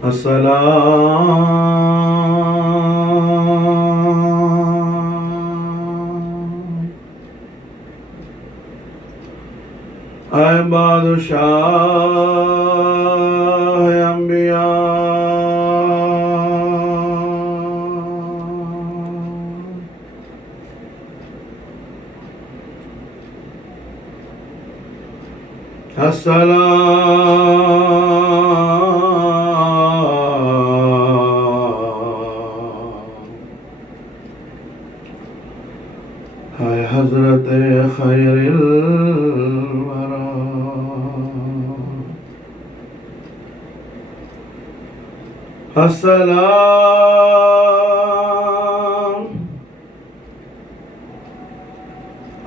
ऐ बादशाह अंबिया अस्सलाम है हजरत खैरिल वरा अस्सलाम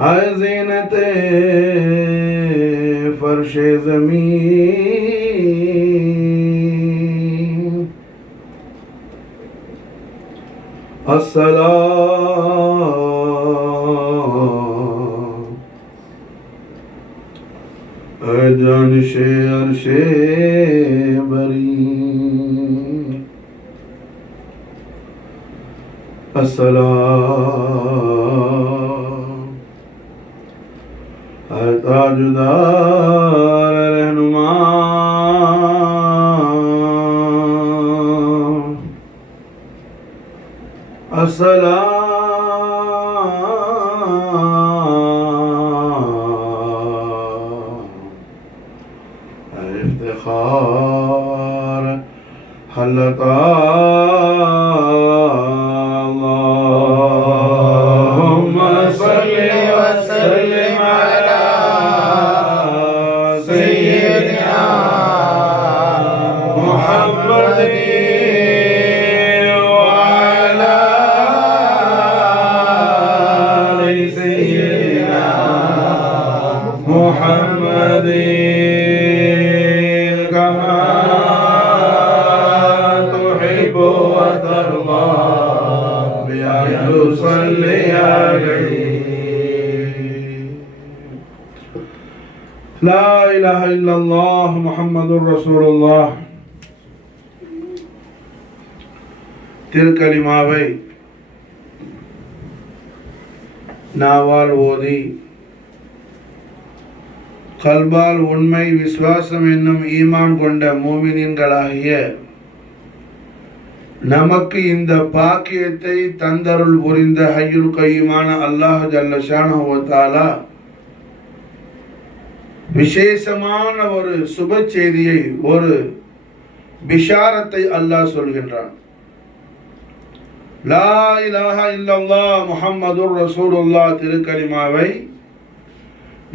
है ज़ीनते फर्शे ज़मीन अस्सलाम है जानिशे अर्शे बरी अस्सलाम है ताजदार रहनुमा अस्सलाम है इफ्तिखार हल्लता لا إله إلا الله محمد رسول الله திருக்கலிமாவை நாவால் ஓதி கல்பால் உண்மை விசுவாசம் என்னும் ஈமான் கொண்ட மூமினீன்களாகிய நமக்கு இந்த பாக்கியத்தை தந்தருள் புரிந்த ஹய்யுல் கய்யூமான அல்லாஹ் ஜல்ல ஷானஹு வ தஆலா விசேஷமான ஒரு சுப செய்தியை, ஒரு பிஷாரத்தை அல்லாஹ் சொல்கின்றான். லா இலாஹா இல்லல்லாஹ் முஹம்மதுர் ரசூலுல்லாஹ் திருக்கலிமாவை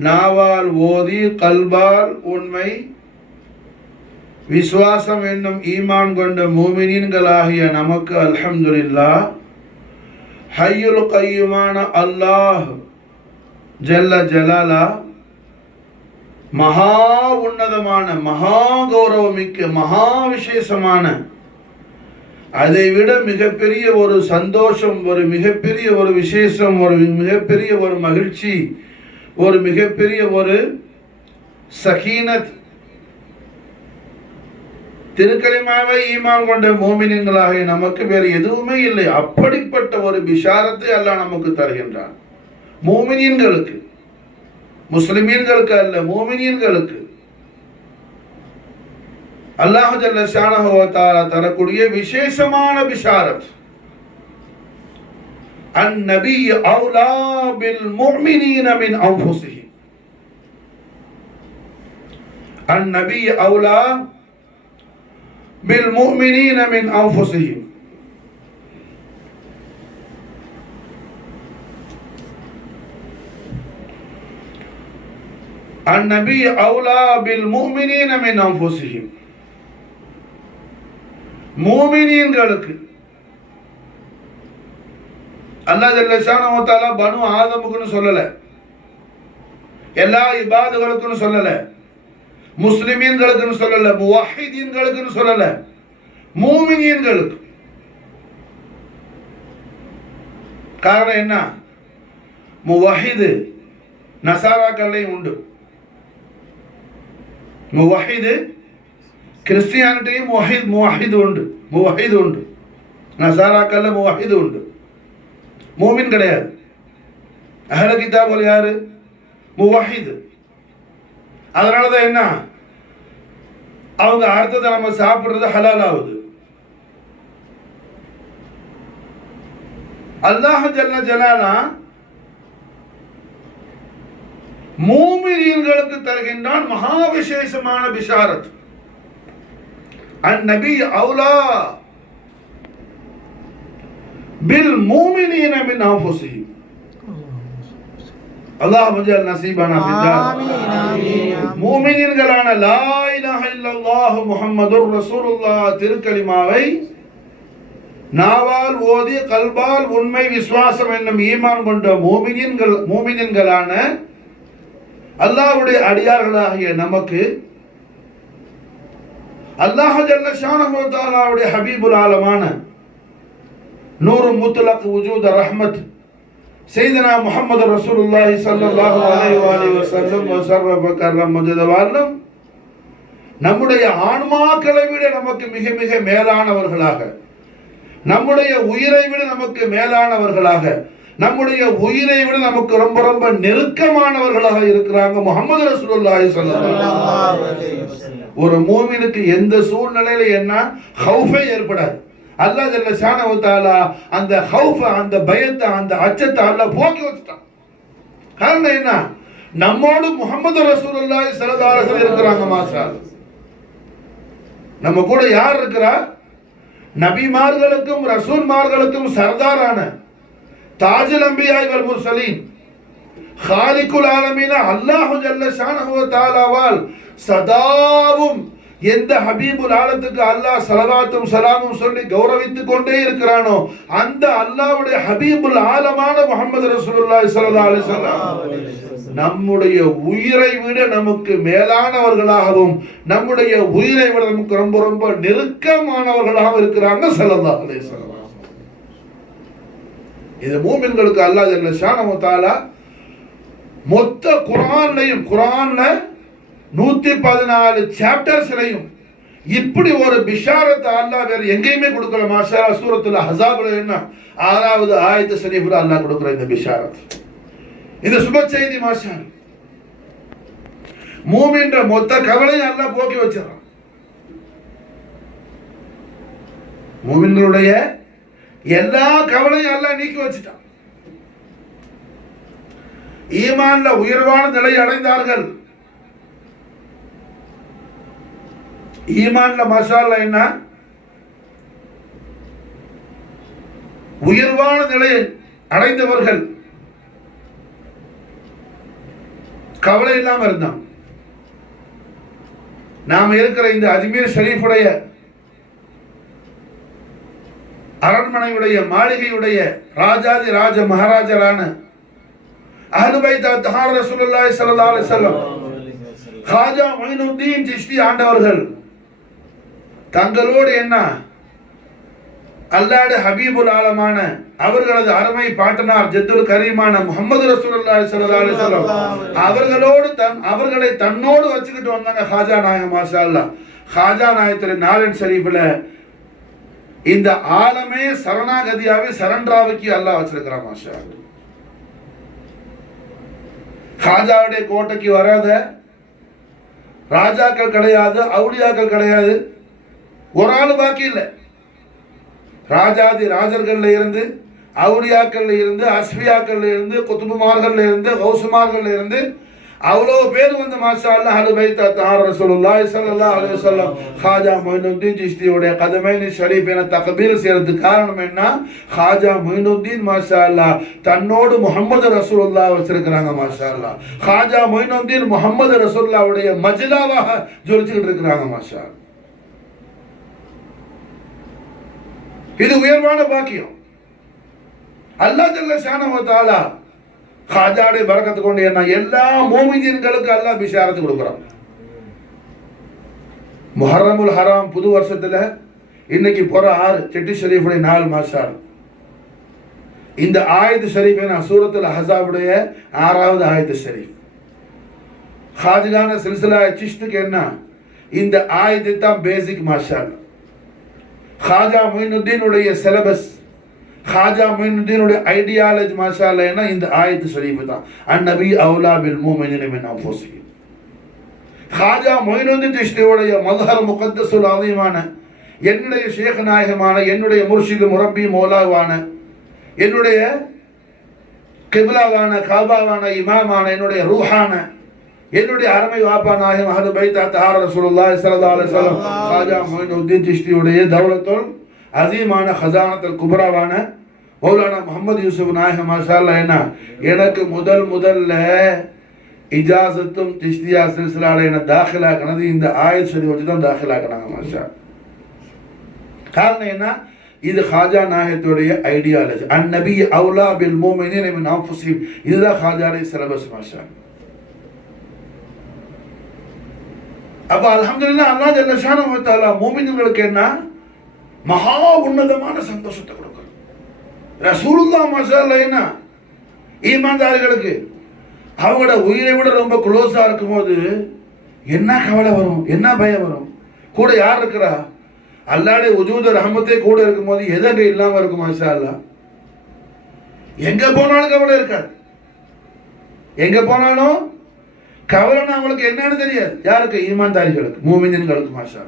நாவால் ஓதி கல்பால் உண்மை விசுவாசம் என்னும் ஈமான் கொண்ட மூமினீன்களாகிய நமக்கு அல்ஹம்துலில்லாஹ் ஹய்யுல் கய்யூமான அல்லாஹ் ஜல்ல ஜலாலா மகா உன்னதமான, மகா கௌரவமிக்க, மகா விசேஷமான, அதைவிட மிகப்பெரிய ஒரு சந்தோஷம், ஒரு மிகப்பெரிய ஒரு விசேஷம், ஒரு மிகப்பெரிய ஒரு மகிழ்ச்சி, ஒரு மிகப்பெரிய ஒரு சகீனத் திருக்கலிமாவை ஈமான் கொண்ட மோமினீன்களாக நமக்கு வேறு எதுவுமே இல்லை. அப்படிப்பட்ட ஒரு பிஷாரத்தை அல்லாஹ் நமக்கு தருகின்றான். மோமினீன்களுக்கு, முஸ்லிமீன்களுக்கு அல்ல, மோமினீன்களுக்கு அல்லாஹ் ஜல்ல ஷானஹு வ தஆலா தரக்கூடிய விசேஷமான பிஷாரத். அன்-நபி அவுலா பில் முஃமினீன மின் அன்ஃபுஸிஹிம். அன்-நபி அவுலா பில் முஃமினீன மின் அன்ஃபுஸிஹிம். அன்-நபி அவுலா பில் முஃமினீன மின் அன்ஃபுஸிஹிம். மூமினீன்களுக்கு அல்லாஹ் ஜல்ல ஷானஹு வ தஆலா பனு ஆதமுக்குன்னு சொல்லல, எல்லா இபாதுகளுக்குன்னு சொல்லல, முஸ்லிமீன்களுக்குன்னு சொல்லல, முவஹ்ஹிதீன்களுக்குன்னு சொல்லல, மூமினீன்களுக்கு. காரணம் என்ன? முவஹ்ஹிது நசாராக்கள்லையும் உண்டு, முவஹ்ஹிது கிறிஸ்டியானிட்டியும் முவஹிது உண்டு, நசாராக்கல்ல முவஹிது உண்டு, மூமின் கிடையாது. அஹ்ல கிதாபுகள் யாரு? முவஹிது. அதனாலதான் என்ன, அவங்க அர்த்தத்தை நம்ம சாப்பிடுறது ஹலால் ஆகுது. அல்லாஹ் ஜல்ல ஜலாலா மூமினீன்களுக்கு தருகின்றான் மகா விசேஷமான பிஷாரத். அந்நபி அவுலா பில் மூமினீன மின் அன்ஃபுஸிஹிம். அல்லாஹ் மஜல் நஸீபனா ஃபித்தார். மூமினீன்களான லா இலாஹ இல்லல்லாஹ் முஹம்மதுர் ரசூலுல்லாஹ் திருக்கலிமாவை நாவால் ஓதி கல்பால் உண்மை விசுவாசம் என்னும் ஈமான் கொண்ட மூமினீன்களான அல்லாஹ்வுடைய அடியார்களாகிய நமக்கு அல்லாஹ் ஜல்ல ஷானஹு வ தஆலாவுடைய ஹபீபுல் ஆலமான நூறு முத்லக் வஜூத் ரஹ்மத் சையதுனா முஹம்மது ரசூலுல்லாஹி ஸல்லல்லாஹு அலைஹி வஸல்லம் வஸர்ரஃப கர்ரம் மஜதவாலும் நம்முடைய ஆன்மாக்களை விட நமக்கு மிக மிக மேலானவர்களாக, நம்முடைய உயிரை விட நமக்கு மேலானவர்களாக, நம்முடைய உயிரை விட நமக்கு ரொம்ப ரொம்ப நெருக்கமானவர்களாக இருக்கிறாங்க முஹம்மது ரசூலுல்லாஹி ஸல்லல்லாஹு அலைஹி வஸல்லம். ஒரு மூமினுக்கு எந்த சூழ்நிலையில என்ன ஹௌஃபே ஏற்படாது. அல்லாஹ் ஜல்ல ஷானஹு வ தஆலா அந்த ஹௌஃப, அந்த பயத்தை, அந்த அச்சத்தை அல்லாஹ் போக்கி வச்சிட்டான். காரணம் என்ன, நம்மோடு முஹம்மது ரசூலுல்லாஹி ஸல்லல்லாஹு அலைஹி வஸல்லம் இருக்கிறாங்க. மாஷா அல்லாஹ். நம்ம கூட யார் இருக்கிறா? நபிமார்களுக்கும் ரசூல்மார்களுக்கும் சர்தாரான தாஜுல் அன்பியா வல் முர்சலீன் காலிகுல் ஆலமீன அல்லாஹ் ஜல்ல ஷானஹு வ தஆலாவால் சதாவும் எந்த ஹபீபுல் ஆலத்துக்கு அல்லாஹ் ஸலவாத்தும் ஸலாமும் சொல்லி கௌரவித்துக் கொண்டே இருக்கிறானோ அந்த அல்லாஹ்வுடைய ஹபீபுல் ஆலமான முஹம்மது ரசூலுல்லாஹி ஸல்லல்லாஹு அலைஹி வஸல்லம் நம்முடைய உயிரை விட நமக்கு மேலானவர்களாகவும் நம்முடைய உயிரை விட நமக்கு ரொம்ப ரொம்ப நெருக்கமானவர்களாக இருக்கிறாங்க ஸல்லல்லாஹு அலைஹி வஸல்லம். இது மூமின்களுக்கு அல்லாஹ் ஜல்ல ஷானஹு வ தஆலா மொத்த குர்ஆன்ல 114 சாப்டர்ஸ்லையும் இப்படி ஒரு பிஷாரத்தை அல்லாஹ் வேற எங்கேயுமே கொடுக்கல. மாஷா அல்லாஹ் சூரத்துல் அஹ்ஸாப்ல என்ன 6வது ஆயத்து ஷரீஃப்ல அல்லாஹ் கொடுக்கிற இந்த பிஷாரத், இந்த சுப செய்தி. மாஷா அல்லாஹ் மூமின்ற மொத்த கவலையை அல்லாஹ் போக்கி வச்சிடறான். மூமின்களுடைய எல்லா கவலையும் அல்லாஹ் நீக்கி வச்சிட்டான். ஈமான்ல உயர்வான நிலை அடைந்தார்கள். ஈமான்ல மாஷா அல்லாஹ் என்ன உயர்வான நிலையை அடைந்தவர்கள் கவலை இல்லாம இருந்தான். நாம இருக்கிற இந்த அஜ்மீர் ஷரீஃபுடைய அரண்மனையுடைய மாளிகையுடைய ராஜாதி ராஜ மகாராஜரான அஹ்லு பைத் அத்ஹார் ரசூலுல்லாஹி ஸல்லல்லாஹு அலைஹி வஸல்லம் காஜா மொயினுத்தீன் சிஷ்தி ஆண்டவர்கள் தங்களோடு என்ன அல்லாஹ்வுடைய ஹபீபுல் ஆலமான அவர்களது அருமை பாட்டனார் ஜத்துல் கரீமான முஹம்மது ரசூலுல்லாஹி ஸல்லல்லாஹு அலைஹி வஸல்லம் அவர்களை தன்னோடு வச்சுக்கிட்டு வந்தாங்க காஜா நாயகம். மாஷா அல்லாஹ் காஜா நாயகத்துடைய நாலன் ஷரீஃப்ல இந்த ஆலமே சரணாகதியாவே சரண்டராவுக்கு அல்லாஹ் வச்சிருக்கிறான். மாஷா அல்லாஹ் காஜாவுடைய கோட்டைக்கு வராத ராஜாக்கள் கிடையாது, அவுலியாக்கள் கிடையாது, ஒரு ஆளு பாக்கி இல்லை. ராஜாதி ராஜர்கள்ல இருந்து, அவுலியாக்கள்ல இருந்து, அஸ்பியாக்கள்ல இருந்து, குத்துபுமார்கள்ல இருந்து, கௌசுமார்கள்ல இருந்து அவ்வளோ பேர் வந்து மாஷா அல்லாஹ் அஹ்லு பைத் அத்ஹார் ரசூலுல்லாஹி ஸல்லல்லாஹு அலைஹி வஸல்லம் காஜா மொயினுத்தீன் சிஷ்தியோட கதமைன் ஷரீஃப் என தக்பீர் செய்யறதுக்கு காரணம் என்ன, காஜா மொயினுத்தீன் மாஷா அல்லாஹ் தன்னோடு முஹம்மது ரசூலுல்லாஹ் வச்சிருக்கிறாங்க. மாஷா அல்லாஹ் காஜா மொயினுத்தீன் முஹம்மது ரசூலுல்லாஹ்வுடைய மஜ்லாவாக ஜொலிச்சுக்கிட்டு இருக்கிறாங்க. மாஷா அல்லாஹ் இது உயர்வான பாக்கியம். அல்லாஹ் ஜல்ல ஷானஹு வ தஆலா காஜாவுடைய பரக்கத்து கொண்டு என்ன எல்லா மூமின்களுக்கு அல்லாஹ் பிஷாரத்து கொடுக்குறான். முஹர்ரமுல் ஹராம் புது வருஷத்துல இன்னைக்கு போற 6 செட்டி ஷரீஃபுடைய நாள். மாஷா அல்லாஹ் இந்த ஆயத்து ஷரீஃப் சூரத்துல் அஹ்ஸாபுடைய 6வது ஆயத்து ஷரீஃப். காஜகான சில்சிலா சிஷ்துக்கு என்ன இந்த ஆயத்து தான் பேசிக். மாஷா அல்லாஹ். ஹாஜா மொயினுத்தீனுடைய சிலபஸ், ஹாஜா மொயினுத்தீனுடைய ஐடியாலஜி மாஷா அல்லாஹ் என்ன இந்த ஆயத்து ஷரீஃப் தான். அன்-நபி அவுலா பில் முஃமினீன மின் அன்ஃபுஸிஹிம். ஹாஜா மொயினுத்தீன் சிஷ்தியுடைய மத்ஹர் முகத்தஸுல் அஸீமான, என்னுடைய ஷேக் நாயகமான, என்னுடைய முர்ஷிது முரப்பி மௌலாவான, என்னுடைய கிப்லாவான, காபாவான, இமாமான, என்னுடைய ரூஹான, என்னுடைய அருமை வாப்பா நாயகம் அஹ்லு பைத் தஹார ரசூலுல்லாஹி ஸல்லல்லாஹு அலைஹி வஸல்லம் ஹாஜா மொயினுத்தீன் சிஷ்தியுடைய தௌலத்துல் அஸீமான ஹஸானத்துல் குப்ராவான மௌலானா முஹம்மது யூசுப் நாயகம் மாஷா அல்லாஹ் என்ன எனக்கு முதல்ல இஜாசத்தும் சிஷ்தியா சில்சிலால என்ன தாখিলাக்குனது இந்த ஆயத் ஷரீஃப் வச்சு தான் தாখিলাக்குனாங்க. மாஷா காரணம் என்ன? இது ஹாஜா நாயகத்துடைய ஐடியாலஜி. அன்-நபி அவுலா பில் முஃமினீன மின் அன்ஃபுஸிஹிம், இதுதான் ஹாஜாவுடைய சிலபஸ். மாஷா அப்ப அல்ஹம்துலில்லாஹ் அல்லாஹ் ஜல்ல ஷானஹு வ தஆலா முஃமின்களுக்கு என்ன மகா உன்னதமான சந்தோஷத்தை கொடுக்கிறார். ரசூலுல்லாஹ் மாஷா அல்லாஹ் என்ன ஈமான்தாரிகளுக்கு அவங்களோட உயிரை விட ரொம்ப க்ளோஸா இருக்கும்போது என்ன கவலை வரும், என்ன பயம் வரும்? கூட யார் இருக்கிறா? அல்லாஹ்வுடைய வஜூத் ரஹமத்தே கூட இருக்கும்போது எதங்க இல்லாம இருக்கும்? மாஷா அல்லாஹ். எங்க போனாலும் கவலை இருக்காது, எங்க போனாலும் கவலைன்னா அவங்களுக்கு என்னன்னு தெரியாது. யாருக்கு? ஈமான்தாரிகளுக்கு, மூமின்களுக்கு. மாஷா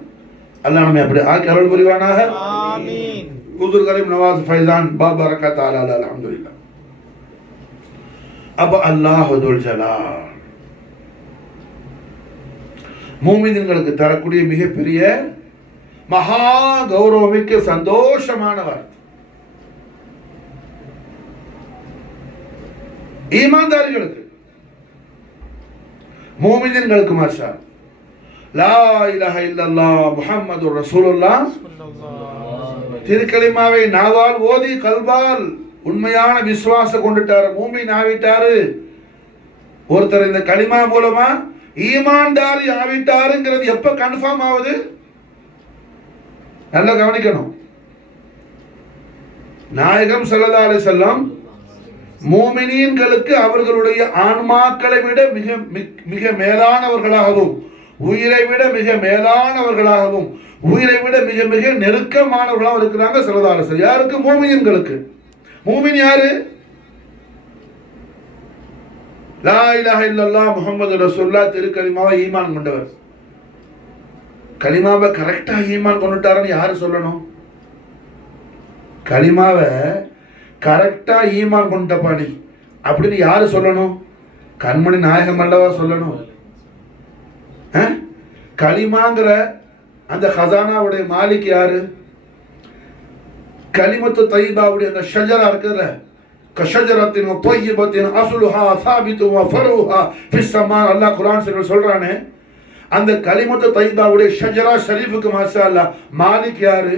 அல்லாஹ் நம்ம அப்படி அருள் புரிவானாக. ஆமீன். ஹுசூர் கரீம் நவாஸ் ஃபைசான் பாபா ரக்கத் அலா அல்ஹம்துலில்லாஹ். அப்ப அல்லாஹ் துல் ஜலால் மூமின்களுக்கு தரக்கூடிய மிகப்பெரிய மகா கௌரவமிக்க சந்தோஷமான வார்த்தை. ஈமான்தாரிகளுக்கு, மூமின்களுக்கு மாஷா லா இலாஹ இல்லல்லாஹ் முஹம்மதுர் ரசூலுல்லாஹ் திருக்கலிமாவை நாவால் ஓதி கல்பால் உண்மையான விசுவாசம் கொண்டுட்டாரு, மூமின் ஆவிட்டாரு. ஒருத்தர் இந்த கலிமா மூலமா ஈமான்தாரி ஆவிட்டாருங்கிறது எப்ப கன்ஃபார்ம் ஆகுது? நல்லா கவனிக்கணும். நாயகம் ஸல்லல்லாஹு அலைஹி வஸல்லம் மூமினீன்களுக்கு அவர்களுடைய ஆன்மாக்களை விட மிக மிக மேலானவர்களாகவும், உயிரை விட மிக மேலானவர்களாகவும், உயிரை விட மிக மிக நெருக்கமானவர்களாகவும் இருக்கிறாங்க ஸல்லல்லாஹு அலைஹி வஸல்லம். யாருக்கு? மூமினீன்களுக்கு. மூமின் யாரு? லா இலாஹ இல்லல்லாஹ் முஹம்மது ரசூலுல்லாஹ் திருக்கலிமாவை ஈமான் கொண்டவர். கலிமாவை கரெக்டா ஈமான் கொண்டுட்டாருன்னு யாரு சொல்லணும்? கலிமாவை கரெக்டா ஈமான் கொண்டப்பா நீ அப்படின்னு யாரு சொல்லணும்? கண்மணி நாயகம் அல்லவா சொல்லணும். கலிமாங்கிற அந்த ஹசானாவுடைய மாலிக் யாரு? கலிமத்து தைபாவுடைய அந்த ஷஜரா இருக்குல்ல, கஷஜரத்தின் தொய்யிபத்தின் அஸ்லுஹா சாபித்து வ ஃபருஹா ஃபிஸ் ஸமா, அல்லாஹ் குர்ஆன் ஷரீஃப்ல சொல்றானே, அந்த கலிமத்து தைபாவுடைய ஷஜரா ஷரீஃபுக்கு மாஷா அல்லாஹ் மாலிக் யாரு?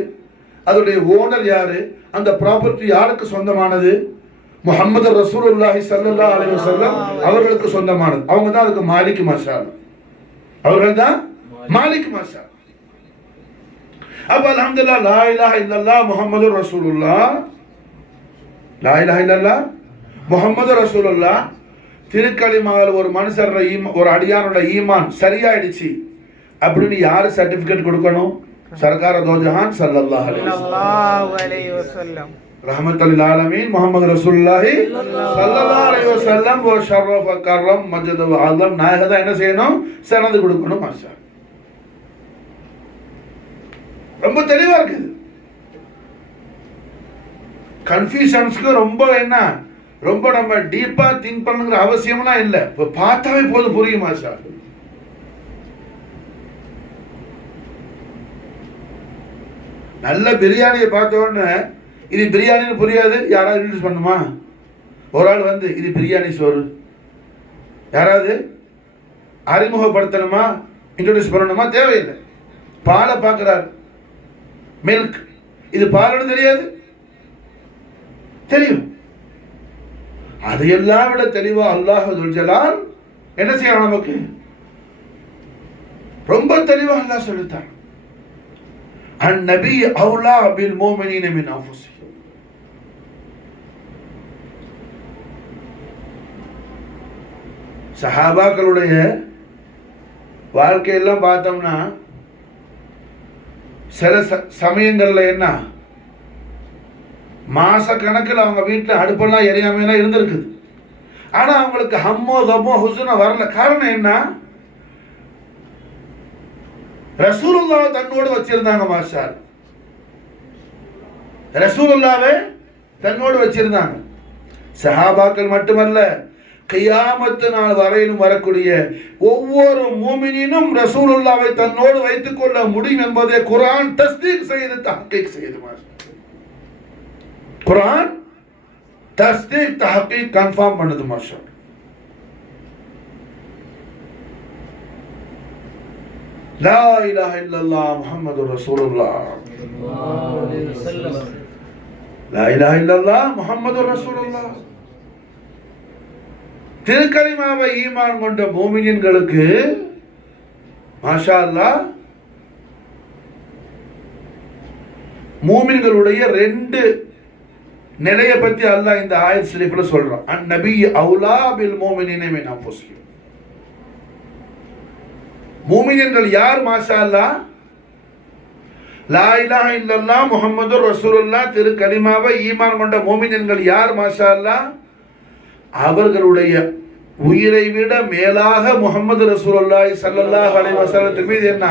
அதோடைய ஓனர் யாரு? அந்த ப்ராப்பர்ட்டி யாருக்கு சொந்தமானது? முஹம்மது ரசூலுல்லாஹி ஸல்லல்லாஹு அலைஹி வஸல்லம் அவர்களுக்கு சொந்தமானது. அவங்க தான் அதுக்கு மாலிக். மாஷா அல்லாஹ் அவர்கள் தான் மாலிக். மாஷா அப்ப அல்ஹம்துலில்லாஹ் லா இலாஹ இல்லல்லாஹ் முஹம்மது ரசூலுல்லாஹ், லா இலாஹ இல்லல்லாஹ் முஹம்மது ரசூலுல்லாஹ் திருக்கலிமாவில் ஒரு மனுஷர் ஒரு அடியானோட ஈமான் சரியாயிடுச்சு அப்படின்னு யாரு சர்டிபிகேட் கொடுக்கணும்? சர்க்கார் தோ ஜஹான் ஸல்லல்லாஹு அலைஹி வஸல்லம் ரஹ்மத்துல் லில் ஆலமீன் முஹம்மது ரசூலுல்லாஹி ஸல்லல்லாஹு அலைஹி வஸல்லம் வ ஷர்ரஃப கர்ரம் மஜ்து வ அஸம் நாயகதா என்ன செய்யணும்? சனது கொடுக்கணும். மாஷா ரொம்ப தெளிவா இருக்குது. கன்ஃபியூஷன்ஸ்க்கு ரொம்ப என்ன ரொம்ப நம்ம டீப்பா திங்க் பண்ணுங்கிற அவசியம்லாம் இல்லை. இப்போ பார்த்தாவே போதும், புரியுமா சார்? நல்ல பிரியாணியை பார்த்த உடனே இது பிரியாணின்னு புரியாது. யாராவது இன்ட்ரடியூஸ் பண்ணுமா? ஒரு ஆள் வந்து இது பிரியாணி சோறு, யாராவது அறிமுகப்படுத்தணுமா, இன்ட்ரடியூஸ் பண்ணணுமா? தேவையில்லை. பாலை பார்க்கிறார், மில்க், இது பாலுன்னு தெரியாது, தெரியும். அதையெல்லாம் விட தெளிவா அல்லாஹ் துல் ஜலால் என்ன செய்யணும்? நமக்கு ரொம்ப தெளிவா அல்லாஹ் சொல்லிட்டான். அன்-நபி அவுலா பில் முஃமினீன மின் அன்ஃபுஸிஹிம். சஹாபாக்களுடைய வாழ்க்கையெல்லாம் பார்த்தோம்னா சில சமயங்கள்ல என்ன மாச கணக்கில் அவங்க வீட்டில் அடுப்பெல்லாம் எரியாமையெல்லாம் இருந்திருக்குது. ஆனா அவங்களுக்கு ஹம்மோ கம்மோ ஹுசுனோ வரல. காரணம் என்ன? ரசூலுல்லாஹ் தன்னோடு வச்சிருந்தாங்க. மாஷா ரசூலுல்லாஹ்வை தன்னோடு வச்சிருந்தாங்க. சஹாபாக்கள் மட்டுமல்ல, கியாமத்து நாள் வரையிலும் வரக்கூடிய ஒவ்வொரு மூமினினும் ரசூலுல்லாஹ்வை தன்னோடு வைத்துக் கொள்ள முடியும் என்பதை குர்ஆன் தஸ்தீக் செய்து தஹ்கீக் செய்து. குர்ஆன் தஸ்தீக் தஹ்கீக் கன்ஃபார்ம் பண்ணுது. மாஷா லா இலாஹ இல்லல்லாஹ் முஹம்மதுர் ரசூலுல்லாஹ் லா இலாஹ இல்லல்லாஹ் முஹம்மதுர் ரசூலுல்லாஹ். திருக்கலிமாவை ஈமான் கொண்ட மூமின்களுக்கு மாஷா அல்லாஹ் மூமின்களுடைய ரெண்டு நிலையை பத்தி அல்லாஹ் இந்த ஆயத் ஷரீஃப்ல சொல்றான். அன்-நபி அவுலா பில் முஃமினீன மின் அன்ஃபுஸிஹிம். மூமின்கள் யார்? மாஷா அல்லாஹ் லா இலாஹ இல்லல்லாஹ் முஹம்மதுர் ரசூலுல்லாஹ் திருக்கலிமாவை ஈமான் கொண்ட மூமின்கள் யார்? மாஷா அல்லாஹ் அவர்களுடைய உயிரை விட மேலாக முஹம்மது ரசூலுல்லாஹி ஸல்லல்லாஹு அலைஹி வஸல்லம் மீது என்ன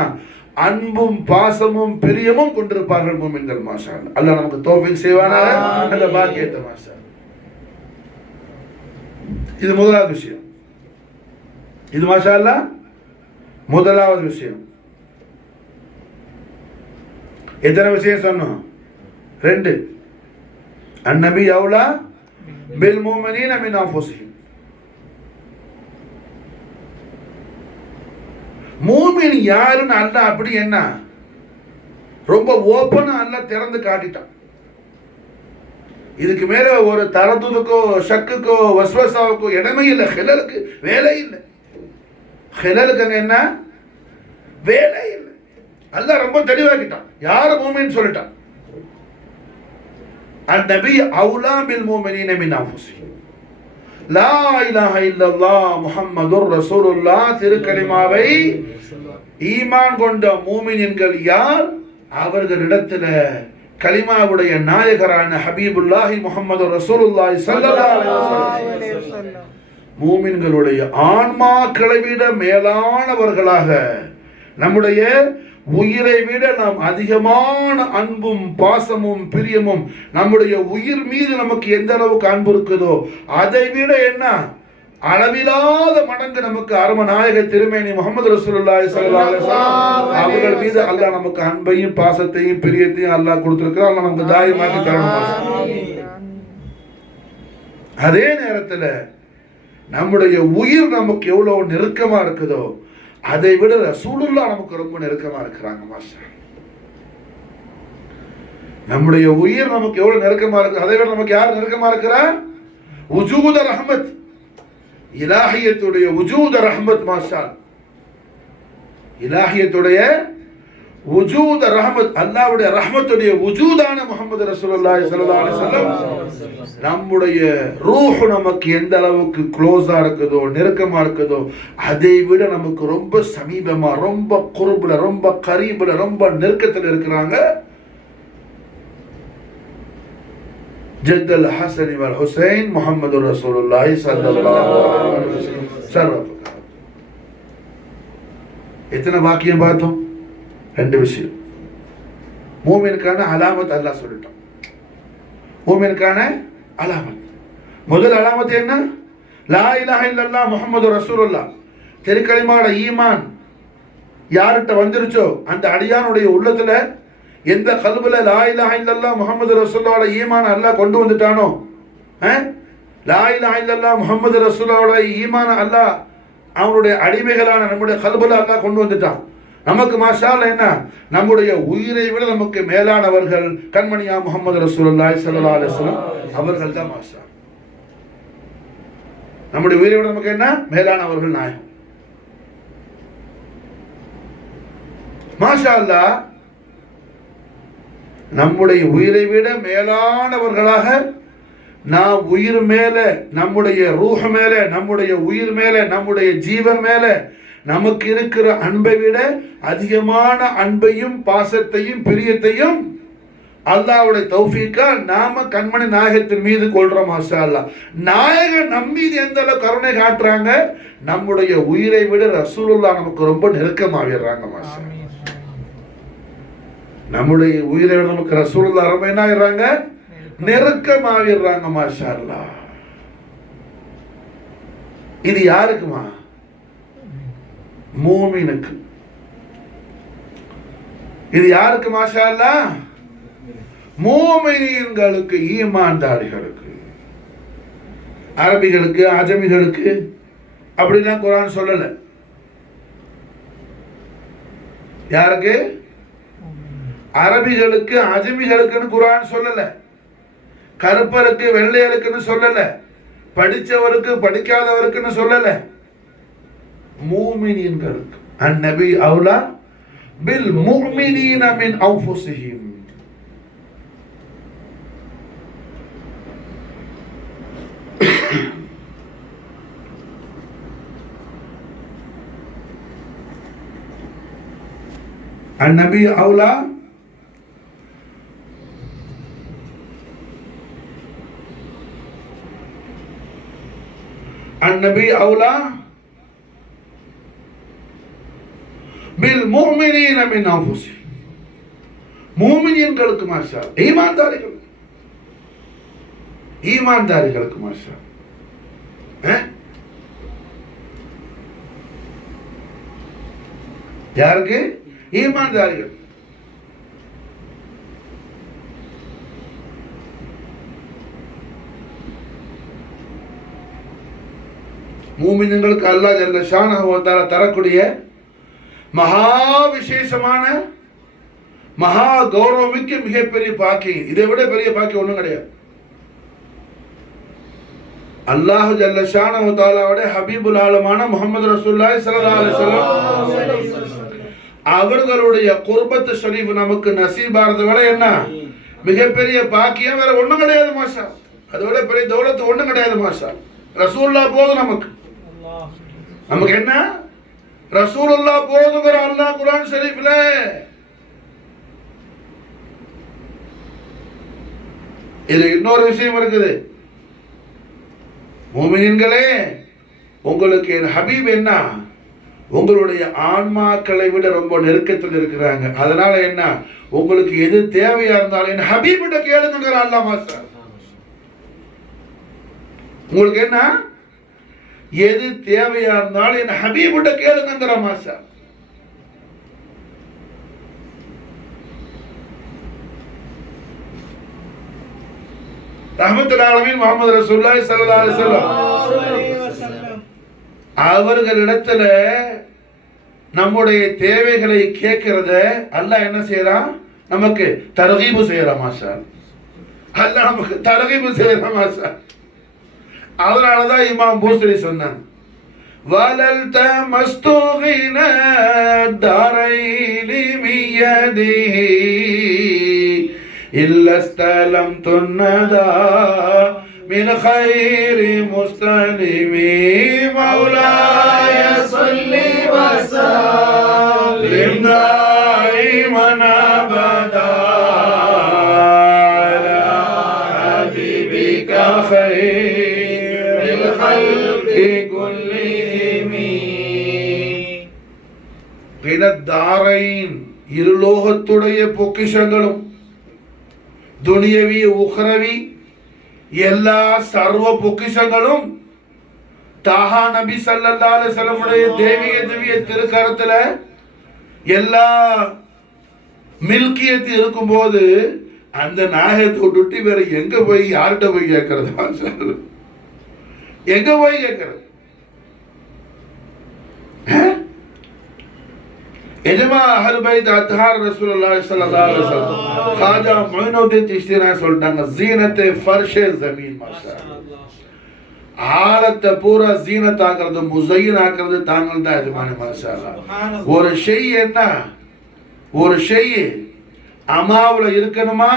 அன்பும் பாசமும் பிரியமும் கொண்டிருப்பார்கள் மூமின்கள். மாஷா அல்லாஹ். அல்லாஹ் நமக்கு தௌஃபீக் செய்வானாக, அந்த பாக்கியத்தை. மாஷா இது முதலாவது விஷயம். இது மாஷா அல்லாஹ் முதலாவது விஷயம். எத்தனை விஷயம் சொன்னோம்? ரெண்டு. அன்-நபி அவுலா பில் முஃமினீன மின் அன்ஃபுஸிஹிம். மூமின் யாருன்னு அல்லாஹ் அப்படி என்ன ரொம்ப ஓப்பனா அல்லாஹ் திறந்து காட்டிட்டான். இதுக்கு மேல ஒரு தரதுக்கோ ஷக்குக்கோ வஸ்வசாவுக்கோ இடமே இல்லை. ஹிலலுக்கு வேலை இல்லை. ஹிலலுக்கு அங்க என்ன வேலை இல்லை. அல்லாஹ் ரொம்ப தெளிவாக்கிட்டான் யார் மூமின் சொல்லிட்டான். அன்-நபி அவுலா பில் முஃமினீன மின் அன்ஃபுஸிஹிம். லா இலாஹ இல்லல்லாஹ் முஹம்மதுர் ரசூலுல்லாஹ் திருக்கலிமாவை ஈமான் கொண்ட மூமின்கள் யார்? அவர்களிடத்தில் கலிமாவுடைய நாயகரான ஹபீபுல்லாஹி முஹம்மது ரசூலுல்லாஹி ஸல்லல்லாஹு அலைஹி வஸல்லம் மூமின்களுடைய ஆன்மாக்களை விட மேலானவர்களாக, நம்முடைய உயிரை விட நாம் அதிகமான அன்பும் பாசமும் பிரியமும், நம்முடைய உயிர் மீது நமக்கு எந்த அளவுக்கு அன்பு இருக்குதோ அதை விட என்ன அளவிலாத மடங்கு நமக்கு அருமை நாயக திருமேனி முஹம்மது ரசூலுல்லாஹி ஸல்லல்லாஹு அலைஹி வஸல்லம் அவர்கள் மீது அல்லாஹ் நமக்கு அன்பையும் பாசத்தையும் பிரியத்தையும் அல்லாஹ் கொடுத்திருக்கிறார். அல்லாஹ் நமக்கு தாயமாக்கி தரணும். அதே நேரத்தில் நம்முடைய உயிர் நமக்கு எவ்வளவு நெருக்கமா இருக்குதோ அதை விட ரசூலுல்லாஹ் நமக்கு ரொம்ப நெருக்கமா இருக்கிறாங்க. மாஷா நம்முடைய உயிர் நமக்கு எவ்வளவு நெருக்கமா இருக்கு, அதை விட நமக்கு யார் நெருக்கமா இருக்கிறா? உஜூத ரஹ்மத், இலாஹியத்துடைய உஜூத ரஹ்மத். மாஷா இலாஹியத்துடைய உஜூத ரஹ்மத், அல்லாஹ்வுடைய ரஹ்மத்துடைய உஜூதான முஹம்மது ரசூலுல்லாஹி ஸல்லல்லாஹு அலைஹி வஸல்லம் நம்முடைய ரூஹ் நமக்கு எந்த அளவுக்கு க்ளோஸா இருக்குதோ நெருக்கமா இருக்குதோ அதை விட நமக்கு ரொம்ப சமீபமா, ரொம்ப குர்புல, ரொம்ப கரீபுல, ரொம்ப நெருக்கத்தில் இருக்கிறாங்க. ஜத்தல் ஹஸன் வல் ஹுசைன் முஹம்மது ரசூலுல்லாஹி ஸல்லல்லாஹு அலைஹி வஸல்லம். எத்தனை வாக்கியம் பார்த்தோம்? ரெண்டு விஷயம். மூமினுக்கான அலாமத் அல்லாஹ் சொல்லிட்டான். மூமினுக்கான அலாமத், முதல் அலாமத் என்ன? லா இலாஹ இல்லல்லாஹ் முஹம்மது ரசூலுல்லாஹ் திருக்கலிமாவோட ஈமான் யார்கிட்ட வந்துருச்சோ அந்த அடியானுடைய உள்ளத்துல எந்த கல்புல லா இலாஹ இல்லல்லாஹ் முஹம்மது ரசூலுல்லாஹோட ஈமான் அல்லாஹ் கொண்டு வந்துட்டானோ, லா இலாஹ இல்லல்லாஹ் முஹம்மது ரசூலுல்லாஹோட ஈமான் அல்லாஹ் அவனுடைய அடிமைகளான நம்முடைய கல்புல அல்லாஹ் கொண்டு வந்துட்டான். நமக்கு மாஷா அல்லாஹ் என்ன நம்முடைய உயிரை விட நமக்கு மேலானவர்கள் கண்மணியா முஹம்மது ரசூலுல்லாஹி ஸல்லல்லாஹு அலைஹி வஸல்லம் அவர்கள் தான். மாஷா நம்முடைய உயிரை விட நமக்கு என்ன மேலானவர்கள் நாயகம். மாஷா அல்லாஹ் நம்முடைய உயிரை விட மேலானவர்களாக நாம் உயிர் மேல, நம்முடைய ரூஹ் மேல, நம்முடைய உயிர் மேல, நம்முடைய ஜீவன் மேல நமக்கு இருக்கிற அன்பை விட அதிகமான அன்பையும் பாசத்தையும் பிரியத்தையும் அல்லாஹ்வுடைய தௌஃபீக்கால் நாம கண்மணி நாயகத்தின் மீது கொள்றோம். மாஷா அல்லாஹ். நாயகன் நம் மீது எந்த அளவு கருணை காட்டுறாங்க, நம்முடைய உயிரை விட ரசூலுல்லாஹ் நமக்கு ரொம்ப நெருக்கமாகிடுறாங்க. மாஷா நம்முடைய உயிரை விட நமக்கு ரசூலுல்லாஹ் ரொம்ப என்ன ஆகிடுறாங்க, நெருக்கமாகிடுறாங்க. மாஷா அல்லாஹ். இது யாருக்குமா? மூமினுக்கு. இது யாருக்கு? மாஷா அல்லாஹ், மூமின்களுக்கு, ஈமான்தாரிகளுக்கு. அரபிகளுக்கு அஜமிகளுக்கு அப்படிலாம் குர்ஆன் சொல்லல. யாருக்கு? அரபிகளுக்கு அஜமிகளுக்குன்னு குர்ஆன் சொல்லல. கருப்பருக்கு வெள்ளையருக்குன்னு சொல்லல. படிச்சவருக்கு படிக்காதவருக்குன்னு சொல்லல. மூமின்களுக்கு. அந்நபி அவுலா பில் முஃமினீன மின் அன்ஃபுஸிஹிம். النبي أولى النبي أولى بالمؤمنين من أنفسهم. மூமின்களுக்கு மாஷா, ஈமான்தாரிகளுக்கு, ஈமான்தாரிகளுக்கு மாஷா. யாருக்கு? ஈமான்தாரிகள். மூமின்களுக்கு அல்லாஹ் ஜல்ல ஷானஹு வ தஆலா தரக்கூடிய மகா விசேஷமான மகா கௌரவமிக்க மிகப்பெரிய பாக்கியம். இதை விட பெரிய பாக்கியம் ஒன்றும் கிடையாது. அல்லாஹ் ஜல்ல ஷானஹு வ தஆலாவுடைய ஹபீபுல் ஆலமான முஹம்மது ரசூலுல்லாஹி ஸல்லல்லாஹு அலைஹி வஸல்லம் அவர்களுடைய குர்பத் ஷரீஃப் நமக்கு நசீபாரத விட என்ன மிகப்பெரிய பாக்கியம் வேற ஒண்ணும் கிடையாது. மாஷா, அதோட பெரிய தௌலத்து ஒண்ணும் கிடையாது. மாஷா, ரசூலுல்லாஹ் போதும் நமக்கு. நமக்கு என்ன? ரசூலுல்லாஹ் போதுங்கிற அல்லாஹ் குர்ஆன் ஷரீஃப்ல. இது இன்னொரு விஷயம் இருக்குது. மூமின்களே, உங்களுக்கு என் ஹபீப் என்ன, உங்களுடைய ஆன்மாக்களை விட ரொம்ப நெருக்கத்தில் இருக்கிறாங்க. அதனால என்ன, உங்களுக்கு எது தேவையா இருந்தாலும் என் ஹபீபிட்ட கேளுங்க. அல்லாஹ் மாஷா, உங்களுக்கு என்ன எது தேவையா இருந்தாலும் என் ஹபீபிட்ட கேளுங்க. மாஷா, ரஹ்மத்துல் ஆலமீன் முஹம்மது ரசூலுல்லாஹி ஸல்லல்லாஹு அலைஹி வஸல்லம் அவர்களிடத்துல நம்முடைய தேவைகளை கேட்கிறத அல்லாஹ் என்ன செய்யறான், நமக்கு தர்கீபு செய்யறான். மாஷா, அல்லாஹ் நமக்கு தர்கீபு செய்யறான். மாஷா, அதனாலதான் இமாம் பூஸ்ரி சொன்னான், வலல் தமஸ்துகின தரைலி மியதிஹி இல்லஸ்தலம் துன்னதா من خير مستلمي مولاي صل وسلم دائما ابدا على حبيبك خير الخلق كلهم. بين الدارين இருலோகத்துடைய பொக்கிஷங்களும் துனியவி உக்ரவி எல்லா சர்வ பொக்கிஷங்களும் தாஹா நபி ஸல்லல்லாஹு அலைஹி வஸல்லம் உடைய தேவிய திவ்ய திருக்கரத்துல எல்லா மில்கியத் இருக்கும்போது அந்த நாயகத்தை விட்டுட்டு வேற எங்க போய் யார்கிட்ட போய் கேட்கறது? எங்க போய் கேட்கறது? எஜமா அஹ்ல் பைத் அத்ஹார் ரசூலுல்லாஹி ஸல்லல்லாஹு அலைஹி வஸல்லம் காஜா முயினுddin சிஷ்தி சொல்றாங்க, ஜீனத்தே ஃபர்ஷே ஜமீன். மாஷா அல்லாஹ், ஆலத்தை பூரா ஜீனத் ஆக்குறது, முஸையின் ஆக்குறது தாங்கள் தான் எஜமானி. மாஷா அல்லாஹ், ஒரு ஷெய் என்ன, ஒரு ஷெய் அமாவுல இருக்கணுமா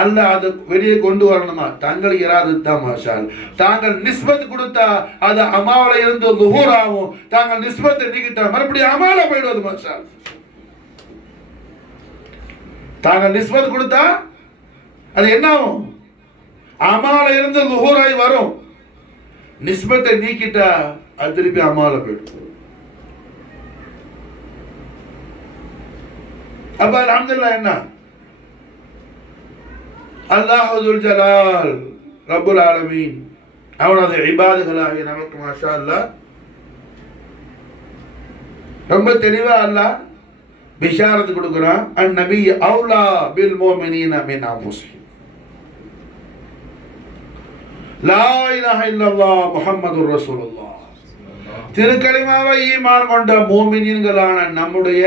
அல்ல அது வெளியே கொண்டு வரணுமா? தாங்கள் இராதது தான் மாஷா அல்லாஹ். தாங்கள் நிஸ்பத் கொடுத்தா அது அமாவல இருந்து லுஹூர் ஆகும். தாங்கள் நிஸ்பத்தை நீக்கிட்டா மறுபடியும் அமால போயிடுவது மாஷா அல்லாஹ். தாங்கள் நிஸ்பத் கொடுத்தா அது என்ன ஆகும்? அமால இருந்து லுஹூராய் வரும். நிஸ்பத்தை நீக்கிட்டா அது திருப்பி அமால போயிடும். அப்ப அல்ஹம்துலில்லாஹ் என்ன அல்லாஹுல் ஜலால் ரப்புல் ஆலமீன் அவனது இபாதுகளாகிய நமக்கு மாஷா அல்லாஹ் ரொம்ப தெளிவா அல்லாஹ் பிஷாரத் கொடுக்கிறான். அன்-நபி அவுலா பில் முஃமினீன மின் அன்ஃபுஸிஹிம் லா இலாஹ இல்லல்லாஹ் முஹம்மதுர் ரசூலுல்லாஹ். திருக்கலிமாவை ஈமான் கொண்ட முஃமினீன்களான நம்முடைய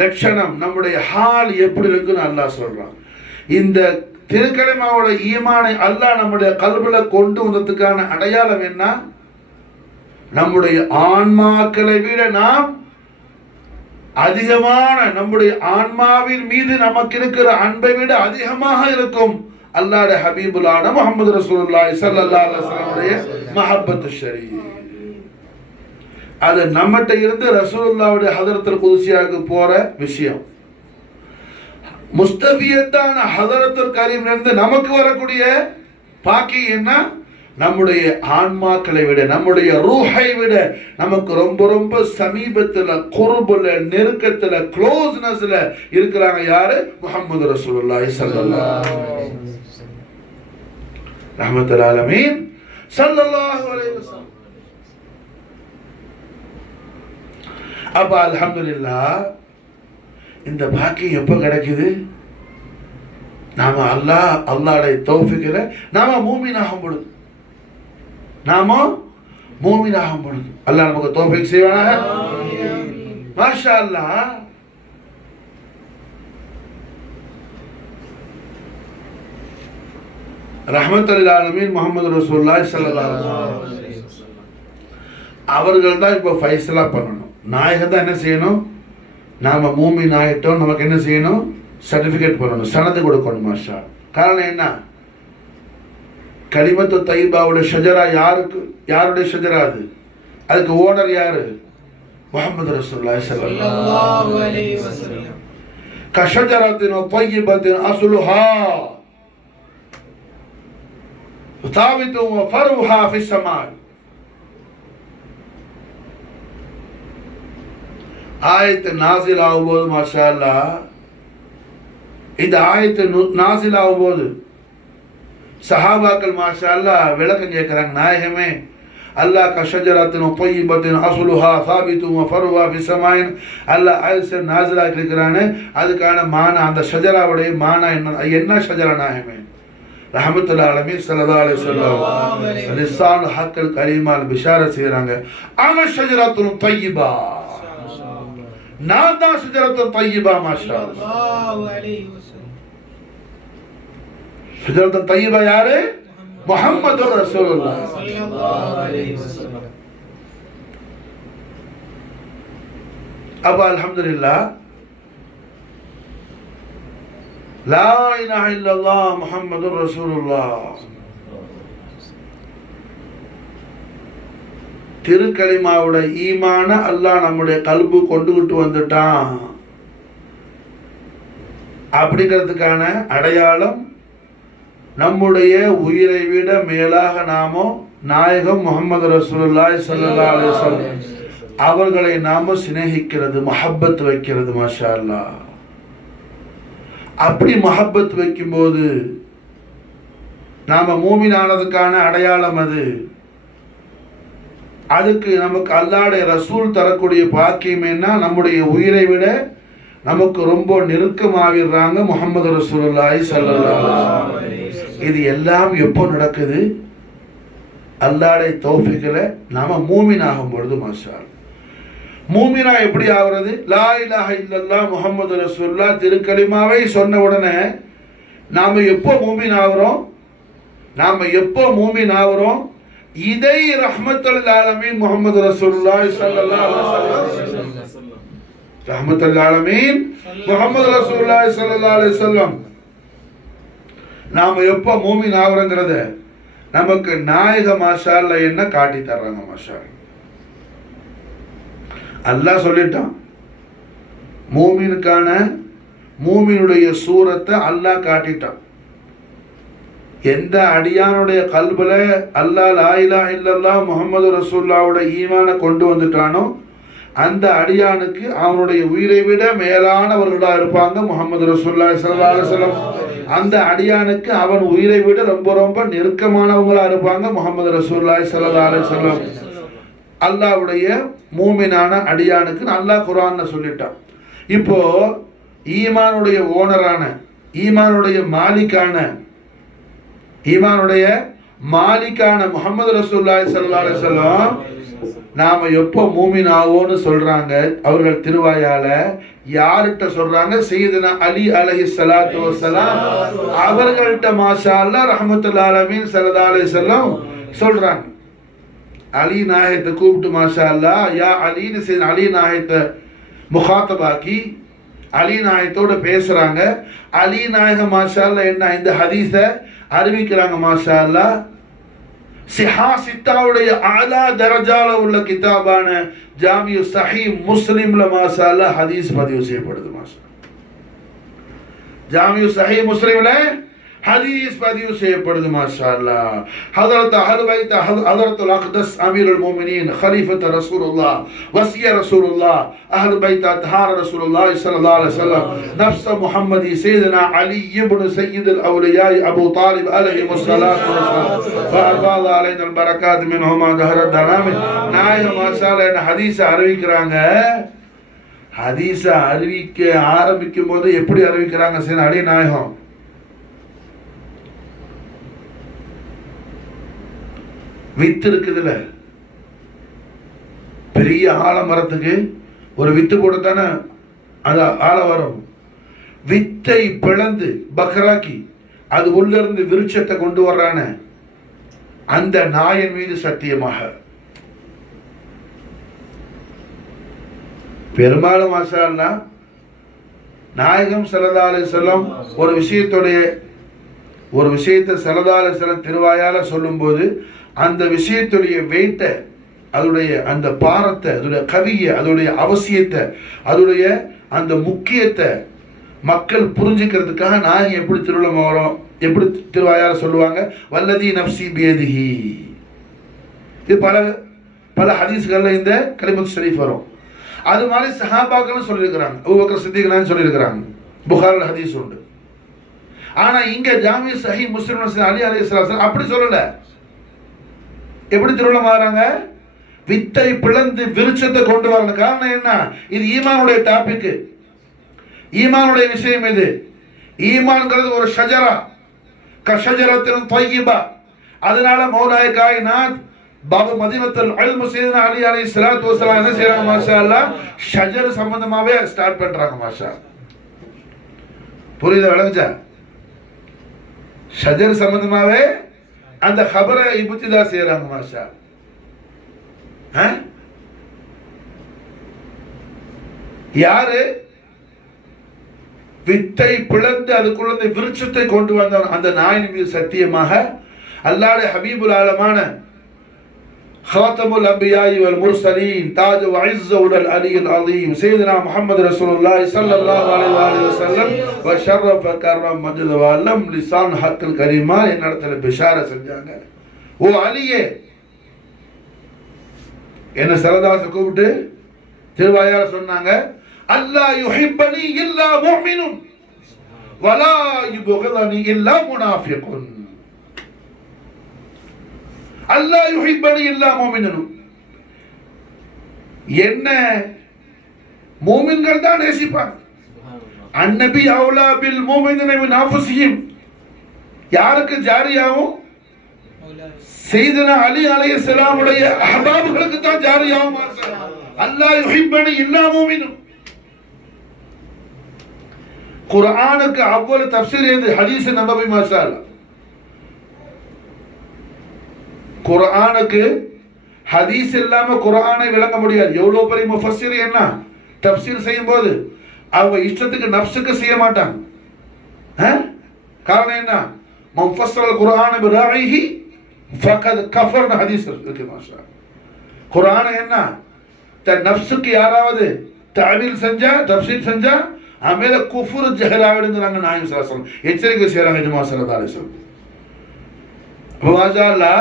லட்சணம், நம்முடைய ஹால் எப்படி இருக்குன்னு அல்லாஹ் சொல்றான். இந்த திருக்கலிமாவோட ஈமானை அல்லாஹ் நம்முடைய கல்புல கொண்டு வந்ததுக்கான அடையாளம் என்ன? நம்முடைய ஆன்மாக்களை விட நாம் அதிகமான, நம்முடைய ஆன்மாவின் மீது நமக்கு இருக்கிற அன்பை விட அதிகமாக இருக்கும் அல்லாஹ்வுடைய ஹபீபுல்லான முஹம்மது ரசூலுல்லாஹி ஸல்லல்லாஹு அலைஹி வஸல்லம் மஹப்பத்து ஷரீஃப். அது நம்மகிட்ட இருந்து ரசூலுல்லாஹ்வுடைய ஹதரத்துல் குதுசியாவுக்கு போற விஷயம். முஸ்தபியத்தான ஹதரத்துல் கரீம்ல இருந்து நமக்கு வரக்கூடிய பாக்கி என்ன? நம்முடைய ஆன்மாக்களை விட, நம்முடைய ரூஹை விட நமக்கு ரொம்ப ரொம்ப சமீபத்துல, குர்புல, நெருக்கத்துல, க்ளோஸ்னஸ்ல இருக்கிறாங்க. யாரு? முஹம்மது ரசூலுல்லாஹி ஸல்லல்லாஹு அலைஹி வஸல்லம் ரஹ்மத்துல் ஆலமீன் ஸல்லல்லாஹு அலைஹி வஸல்லம். அப்ப அல்ஹம்துலில்லாஹ் இந்த பாக்கியம் எப்ப கிடைக்குது? நாம அல்லாஹ்வுடைய தௌஃபீக்ல நாம மூமினாகும் பொழுது, அல்லாஹ் நமக்கு தௌஃபீக் செய்வானாக. மாஷா அல்லாஹ். ரஹ்மத்துல் ஆலமீன் முஹம்மது ரசூலுல்லாஹி ஸல்லல்லாஹு அலைஹி வஸல்லம் அவர்கள் தான் இப்ப ஃபைசலா பண்ணணும். நாயகம் தான் என்ன செய்யணும்? நாம மூமின் ஆயிட்டோம், நமக்கு என்ன செய்யணும்? சர்டிபிகேட் பண்ணணும், சனது கொடுக்கணும். மாஷா. காரணம் என்ன? கலிமத்து தைபாவுடைய ஷஜரா யாருடைய ஷஜரா? அதுக்கு ஓனர் யாரு? முஹம்மது ரசூலுல்லாஹி ஸல்லல்லாஹு அலைஹி வஸல்லம். கஷஜரத்தின் தையிபத்தின் அஸ்லுஹா தாவித்து ஃபருஹா ஃபிஸ் ஸமா. ஆயத்து நாசில் ஆகும்போது மாஷா அல்லாஹ், இந்த ஆயத்து நாசில் ஆகும்போது சஹாபாக்கள் மாஷா அல்லாஹ் விளக்கம் கேட்கிறாங்க. நாயகமே, அல்லாஹ் கஷஜரத்தின் தையிபத்தின் அஸ்லுஹா தாவித்து ஃபருஹா ஃபிஸ் ஸமா அல்லாஹ் ஆயத்து நாசில் ஆக்கிருக்கிறானே, அதுக்கான மானா, அந்த ஷஜராவுடைய மானா என்ன ஷஜரா நாயகமே? ரஹ்மத்துல்லாஹி அலைஹி ஸல்லல்லாஹு அலைஹி வஸல்லம் லிசான் ஹக்கல் கரீமால் பிஷாரத் செய்றாங்க. அன ஷஜரத்துல் தையிபா, நான் தான் ஷஜரத்துல் தையிபா. மாஷா அல்லாஹ். ஷஜரத்துல் தையிபா யாரு? முஹம்மது ரசூலுல்லாஹ் ஸல்லல்லாஹு அலைஹி வஸல்லம். அப்ப அல்ஹம்துலில்லாஹ், லா இலாஹ இல்லல்லாஹ் முஹம்மதுர் ரசூலுல்லாஹ் திருக்கலிமாவோட ஈமான அல்லாஹ் நம்முடைய கல்பு கொண்டுகிட்டு வந்துட்டான் அப்படிங்கிறதுக்கான அடையாளம், நம்முடைய உயிரை விட மேலாக நாமோ நாயகம் முஹம்மது ரசூலுல்லாஹி ஸல்லல்லாஹு அலைஹி வஸல்லம் அவர்களை நாம சிநேகிக்கிறது, மஹப்பத் வைக்கிறது. மாஷா அல்லாஹ். அப்படி மஹப்பத் வைக்கும்போது நாம மூமின் ஆனதுக்கான அடையாளம் அது. அதுக்கு நமக்கு அல்லாஹ்வுடைய ரசூல் தரக்கூடிய பாக்கியம் என்ன? நம்முடைய உயிரை விட நமக்கு ரொம்ப நெருக்கமாகிடுறாங்க முஹம்மது ரசூலுல்லாஹி ஸல்லல்லாஹு அலைஹி வஸல்லம். இது எல்லாம் எப்போ நடக்குது? அல்லாஹ்வுடைய தௌஃபீக்ல நாம மூமின் ஆகும் பொழுது. மாஷா அல்லாஹ். மூமினா எப்படி ஆகிறது? லா இலாஹ இல்லல்லாஹ் முஹம்மது ரசூலுல்லாஹ் திருக்கலிமாவை சொன்ன உடனே நாம எப்போ மூமின் ஆகிறோம்? இதை ரஹ்மத்துல் ஆலமீன் முஹம்மது ரசூலுல்லாஹி ஸல்லல்லாஹு அலைஹி வஸல்லம் ரஹ்மத்துல் ஆலமீன் முஹம்மது ரசூலுல்லாஹி ஸல்லல்லாஹு அலைஹி வஸல்லம் நாம் எப்போ மூமின் ஆகுறோங்கிறத நமக்கு நாயக மாஷால்ல என்ன காட்டி தர்றாங்க. மாஷா அல்லாஹ் சொல்லிட்டான், மூமினுக்கான மூமினுடைய சூரத்தை அல்லாஹ் காட்டிட்டான். எந்த அடியானுடைய கல்புல அல்லாஹ் லா இலாஹ இல்லல்லாஹ் முஹம்மது ரசூலுல்லாஹ்வோட ஈமானை கொண்டு வந்துட்டானோ அந்த அடியானுக்கு அவனுடைய உயிரை விட மேலானவர்களாக இருப்பாங்க முஹம்மது ரசூலுல்லாஹி ஸல்லல்லாஹு அலைஹி வஸல்லம். அந்த அடியானுக்கு அவன் உயிரை விட ரொம்ப ரொம்ப நெருக்கமானவங்களாக இருப்பாங்க முஹம்மது ரசூலுல்லாஹி ஸல்லல்லாஹு அலைஹி வஸல்லம். அல்லாஹ்வுடைய மூமினான அடியானுக்கு அல்லாஹ் குர்ஆன்ல சொல்லிட்டான். இப்போ ஈமானுடைய ஓனரான ஈமானுடைய மாலிக்கான முஹம்மது ரசூலுல்லாஹி ஸல்லல்லாஹு அலைஹி வஸல்லம் நாம எப்போ மூமின் ஆவோன்னு சொல்றாங்க. அவர்கள் திருவாயால யார்கிட்ட சொல்றாங்க? சையதுனா அலி அலைஹிஸ்ஸலாத்து வஸ்ஸலாம் அவர்கள்ட்ட மாஷா அல்லாஹ் ரஹ்மத்துல் ஆலமீன் ஸல்லல்லாஹு அலைஹி வஸல்லம் சொல்றாங்க. அலி நாயகத்தை கூப்பிட்டு மாஷா அல்லாஹ் யா அலின்னு சையதுனா அலி நாயகத்தை முகாத்தபாக்கி அலி நாயகத்தோட பேசுறாங்க. அலி நாயகம் மாஷா அல்லாஹ் என்ன இந்த ஹதீஸை அறிவிக்கிறாங்க. மாஷா அல்லாஹ் சிஹா சித்தாவுடைய ஆலா தரஜால உள்ள கிதாபான ஜாமியு சஹீஹ் முஸ்லிம்ல மாஷா அல்லாஹ் ஹதீஸ் பதிவு செய்யப்படுது. மாஷா ஜாமியு சஹீஹ் முஸ்லிம்ல ஹதீஸ் பதிவு செய்யப்படுது. மாஷா அல்லாஹ் ஹதரத் அஹ்லு பைத் ஹதரத்துல் அக்தஸ் அமீருல் முஃமினீன் خليفة ரசூலுல்லாஹ் வசிய ரசூலுல்லாஹ் அஹ்லு பைத் அத்ஹார் ரசூலுல்லாஹ் ஸல்லல்லாஹு அலைஹி வஸல்லம் நஃப்ஸ் முஹம்மதி சையதுனா அலி இப்னு சய்யிதுல் அவுலியா அபூ தாலிப் அலைஹிஸ்ஸலாத்து வஸலாம் வஅஃபாத அலைனல் பரக்காத் மின்ஹுமா தஹரத் தனாமி நாயக மாஷா அல்லாஹ் என்ன ஹதீஸ் அறிவிக்கிறாங்க. ஹதீஸ அறிவிக்க ஆரம்பிக்கும் போது எப்படி அறிவிக்கிறாங்க? சரி அலி நாயகம் வித்து இருக்குதுல, பெரிய ஆலமரத்துக்கு ஒரு வித்து போடத்தானே அது ஆல வரும். வித்தை பிளந்து பக்ராக்கி அது உள்ள இருந்து விருட்சத்தை கொண்டு வர்றான அந்த நாயன் மீது சத்தியமாக பெரும்பாலும் மாஷா அல்லாஹ் நாயகம் ஸல்லல்லாஹு அலைஹி வஸல்லம் ஒரு விஷயத்தை ஸல்லல்லாஹு அலைஹி வஸல்லம் திருவாயால சொல்லும்போது அந்த விஷயத்துடைய வெயிட்டை, அதோடைய அந்த பாரத்தை, அதோடைய கவியை, அதோடைய அவசியத்தை, அதோடைய அந்த முக்கியத்தை மக்கள் புரிஞ்சுக்கிறதுக்காக நாயகம் எப்படி திருவிழா வரும், எப்படி திருவாயால சொல்லுவாங்க, வல்லதி நஃப்சி பியதிஹி. இது பல ஹதீஸ்கள்ல இந்த கலிமத்து ஷரீஃப் வரும். அது மாதிரி சஹாபாக்களும் சொல்லியிருக்கிறாங்க, அபூபக்கர் சித்திக்லாம் சொல்லியிருக்கிறாங்க, புகாரில் ஹதீஸ் உண்டு. ஆனா இங்க ஜாமி சஹீஹ் முஸ்லிம் அலி அலைஹிஸ்ஸலாம் அப்படி சொல்லல. எப்படி திருவிழா மாறாங்க? வித்தை பிளந்து விருட்சத்தை கொண்டு வரணும். காரணம் என்ன? இது ஈமானுடைய டாபிக், ஈமானுடைய விஷயம். இது ஈமான்ங்கிறது ஒரு ஷஜரா, கஷஜரத்தின் தய்யிபா. அதனால மௌலாய காயினாத் பாபு மதீனத்துல் இல்ம் சையதுனா அலி அலைஹிஸ்ஸலாத்து வஸலாம் என்ன செய்றாங்க? மாஷா அல்லாஹ் ஷஜர் சம்பந்தமாவே ஸ்டார்ட் பண்றாங்க. மாஷா புரியுதா? விளங்குச்சா? ஷஜர் சம்பந்தமாவே அந்த खबரை இப்திதா செய்றாங்க. மாஷா யாரு வித்தை பிளந்து அதுக்குள்ள விருட்சத்தை கொண்டு வந்த அந்த நாயின் மீது சத்தியமாக அல்லாஹ்வுடைய ஹபீபுல் ஆலமான ஹாத்தமுல் அன்பியாஇ வல் முர்சலீன் தாஜ் வ இஸ்ஸுல் அலியுல் அலீம் சையதுனா முஹம்மது ரசூலுல்லாஹி ஸல்லல்லாஹு அலைஹி வஸல்லம் வ ஷர்ரஃப கர்ரம் மஜ்த வ லம் லிசான் ஹக்குல் கரீமா என்னடத்துல பிஷார செஞ்சாங்க. ஓ அலியே, என்ன சரதாச கூப்பிட்டு திருவாயால சொன்னாங்க, அல்லாஹ் யுஹிப்பனி இல்லா முஃமினுன் வலா யுபகிதுனி இல்லா முனாஃபிகுன். அல்லாஹ் யுஹிப்பனி இல்லா முஃமினுன், என்ன மூமின்கள் தான் நேசிப்பாங்க. அன்னபி அவுலா பில் முஃமினின மின் அன்ஃபுஸிஹிம். யாருக்கு ஜாரியாவும்? சையதுனா அலி அலைஹிஸ்ஸலாம் உடைய அஹ்பாபுகளுக்கு தான் ஜாரியாவும். அல்லாஹ் யுஹிப்பனி இல்லா முஃமினுன். குர்ஆனுக்கு அவ்வளவு தஃப்சீர் எது? ஹதீஸ் நபவி. மாஷா அல்லாஹ் குர்ஆனுக்கு ஹதீஸ் இல்லாம குர்ஆனை விளங்க முடியாது. எவ்வளவு பெரிய முஃபஸ்ஸிர் என்ன தஃப்சீர் செய்யும் போது அவங்க இஷ்டத்துக்கு நஃப்ஸுக்கு செய்ய மாட்டாங்க. காரணம் என்ன? மன் ஃபஸ்ஸரல் குர்ஆன பிராயிஹி ஃபகத் கஃபர்னு ஹதீஸ் இருக்கு. மாஷா குர்ஆன் என்ன தன் நஃப்ஸுக்கு யாராவது தஅவீல் செஞ்சா தஃப்சீர் செஞ்சா ஆಮೇಲೆ குஃப்ர் ஜஹராவிடுங்கறாங்க நாயகம் ஸல்லல்லாஹு அலைஹி வஸல்லம் எச்சரிக்கை செய்றாங்க ஜமாஅத் ஸல்லல்லாஹு அலைஹி வஸல்லம். மாஷாஅல்லா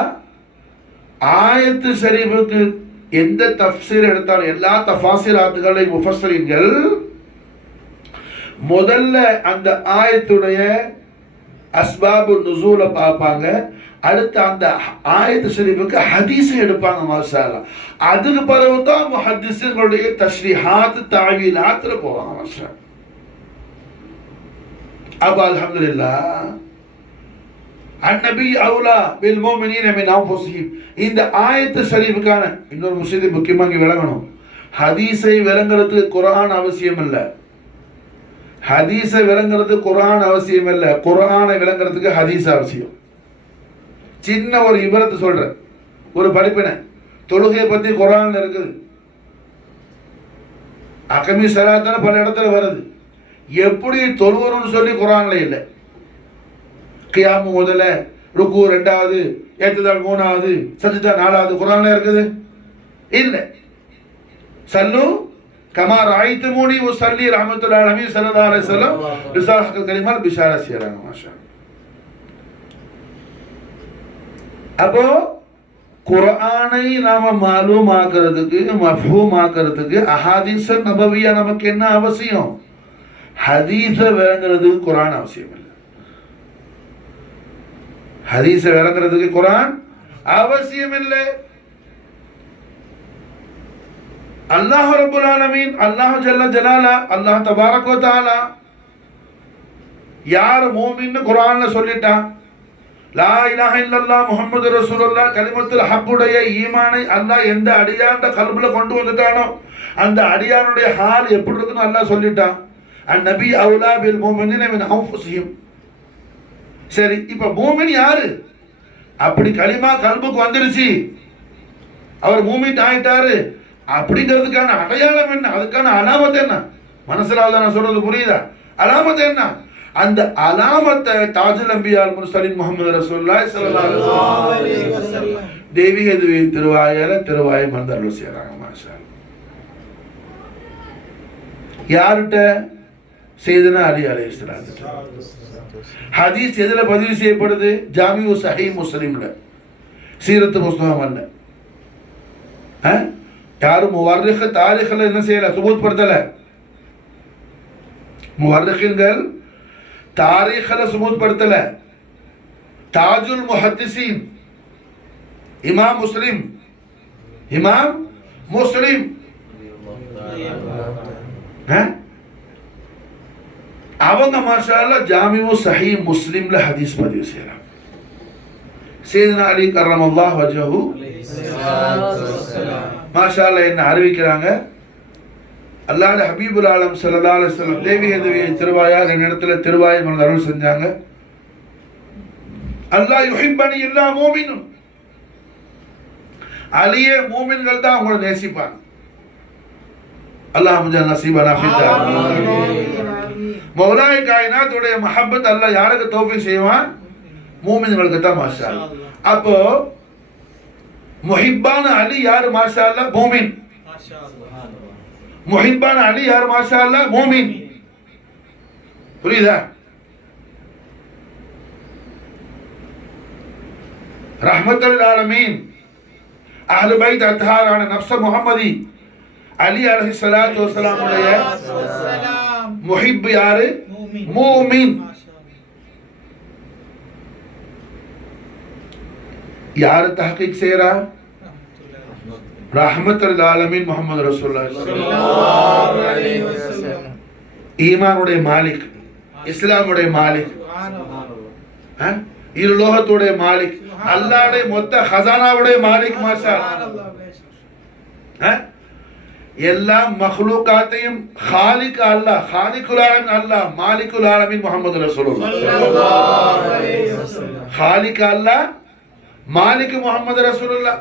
ஆயத்து ஷரீஃபுக்கு எந்த தஃப்சீர் எடுத்தாலும் எல்லா தஃபாசிராத்துகளை முஃபஸ்ஸரீன்கள் முதல்ல அந்த ஆயத்துடைய அஸ்பாபு நுசூல பார்ப்பாங்க, அடுத்து அந்த ஆயத்து ஷரீஃபுக்கு ஹதீஸை எடுப்பாங்க. மாஷாஅல்லா அதுக்கு பிறகு தான் முஹத்திஸின்களுடைய தஷ்ரீஹாத் தஅவீலாத்ல போவாங்க. மாஷாஅல்லா அப்ப அல்ஹம்துலில்லாஹ் அந்நபி அவுலா பில் முஃமினீன மின் அன்ஃபுஸிஹிம் இந்த ஆயத்து ஷரீஃபுக்கான இன்னொரு விஷயத்தை முக்கியமாக இங்கே விளங்கணும். ஹதீஸை விளங்குறதுக்கு குர்ஆன் அவசியம் இல்லை. ஹதீஸை விளங்குறதுக்கு குர்ஆன் அவசியம் இல்லை, குர்ஆனை விளங்குறதுக்கு ஹதீஸ் அவசியம். சின்ன ஒரு இபரத்தை சொல்றேன், ஒரு படிப்பினை. தொழுகையை பத்தி குர்ஆன்ல இருக்குது, அகமி ஸலாத்தான பல இடத்துல வருது. எப்படி தொழுவணும்னு சொல்லி குர்ஆன்ல இல்லை. கியாமு முதல்ல, ருக்கு ரெண்டாவது, ஏத்துதால் மூணாவது, சஜ்தா நாலாவது குர்ஆன்ல இருக்குது இல்லை. சல்லு கமா ரஅய்துமூனி உஸல்லி ரஹ்மத்துல்லாஹி அலைஹி ஸல்லல்லாஹு அலைஹி வஸல்லம் ரிசாலத்துல் கலிமால் பிஷாரா செய்றாங்க. மாஷாஅல்லாஹ் அப்போ குர்ஆனை நாம மாலூம் ஆக்கிறதுக்கு மஃஹூம் ஆக்கிறதுக்கு அஹாதீஸ் நபவியா நமக்கு என்ன அவசியம்? ஹதீஸை விளங்குறதுக்கு குர்ஆன் அவசியம் இல்லை. ஹதீஸை விளங்குறதுக்கு குர்ஆன் அவசியம் இல்லை. அல்லாஹ் ரப்புல் ஆலமீன், அல்லாஹ் ஜல்ல ஜலாலா, அல்லாஹ் தபாரக் வ தஆலா யார் மூமின்னு குர்ஆன்ல சொல்லிட்டான். லா இலாஹ இல்லல்லாஹ் முஹம்மது ரசூலுல்லாஹ் கலிமத்துல் ஹக்குடைய ஈமானை அல்லாஹ் எந்த அடியாண்ட கல்புல கொண்டு வந்துட்டானோ அந்த அடியானுடைய ஹால் எப்படி இருக்குன்னு அல்லாஹ் சொல்லிட்டான். அந்நபி அவுலா பில் முஃமினீன மின் அன்ஃபுஸிஹிம். சரி, இப்ப மூமின் யாரு? அப்படி கலிமா கல்புக்கு வந்துருச்சு, அவர் மூமின் ஆயிட்டாரு அப்படிங்கிறதுக்கான அடையாளம் என்ன? அதுக்கான அலாமத் என்ன? மனசுல நான் சொல்றது புரியுதா? அலாமத் என்ன? அந்த அலாமத்தை தாஜுல் அம்பியால் முர்சலின் முஹம்மது ரசூலுல்லாஹி ஸல்லல்லாஹு அலைஹி வஸல்லம் தேவிக திருவாயால திருவாயை மந்தருள் செய்றாங்க. மாஷாஅல்லாஹ் யார்கிட்ட? சையதுனா அலி அலைஹிஸ்ஸலாம். ஹதீஸ் எதுல பதிவு செய்யப்படுது? ஜாமிஉ ஸஹீஹ் முஸ்லிம்ல, சீரத்து புஸ்தகம் அல்ல. யாரும் முவர்ரிஹ் தாரிஹ்ல என்ன செய்யல, சுபூத் படுத்தல. முவர்ரிஹின்கள் தாரீഖல சுபூத் படுத்தல. தாஜுல் முஹத்திஸீன் இமாம் முஸ்லிம் அவங்க மாஷாஅல்லாஹ் ஜாமிஉ ஸஹீஹ் முஸ்லிம்ல ஹதீஸ் பதிவு செய்யறாங்க. சையதுனா அலி கர்ரமல்லாஹு வஜஹு மாஷாஅல்லாஹ் என்ன அறிவிக்கிறாங்க? அல்லாஹ்வுடைய ஹபீபுல் ஆலம் ஸல்லல்லாஹு அலைஹி வஸல்லம் தேவிக திருவாயா ரெண்டு இடத்துல திருவாயை அருள் செஞ்சாங்க. அல்லாஹ் யுஹிப்பனி இல்லா மூமினுன், அலியே மூமின்கள் தான் அவங்களை நேசிப்பாங்க. அல்லாஹ் முஜா நசீபனா ஃபித்தா. மௌலாய் காயினாத்துடைய மஹப்பத் அல்லாஹ் யாருக்கு தௌஃபீக் செய்வான்? மூமின்களுக்கு தான். மாஷாஅல்லாஹ் அப்போ முஹிப்பான அலி யார்? மாஷாஅல்லாஹ் மூமின். முஹிப்பான அலி யார்? மாஷாஅல்லாஹ் மூமின். புரியுதா? ரஹ்மத்துல் ஆலமீன் அஹ்லு பைத் அத்ஹாரான நஃப்ஸ முஹம்மதி அலி அலைஹிஸ்ஸலாத்து வஸ்ஸலாம் உடைய முஹிப் யாரு? மூமின். யார் தஹ்கீக் செய்றா? ரஹ்மத்துல் ஆலமீன் முஹம்மது ரசூலுல்லாஹி ஸல்லல்லாஹு அலைஹி வஸல்லம். ஈமானுடைய மாலிக், இஸ்லாமுடைய மாலிக், இரு லோகத்துடைய மாலிக், அல்லாஹ்வுடைய மொத்த ஹஸானாவுடைய மாலிக். மாஷாஅல்லாஹ் எல்லா மக்லூகாத்தையும் खालिक அல்லாஹ், खालिकुल आलमीन அல்லாஹ், மாலிகுல் ஆலமீன் முஹம்மது ரசூலுல்லாஹ் ஸல்லல்லாஹு அலைஹி வஸல்லம். खालिक அல்லாஹ், மாலிக் முஹம்மது ரசூலுல்லாஹ்.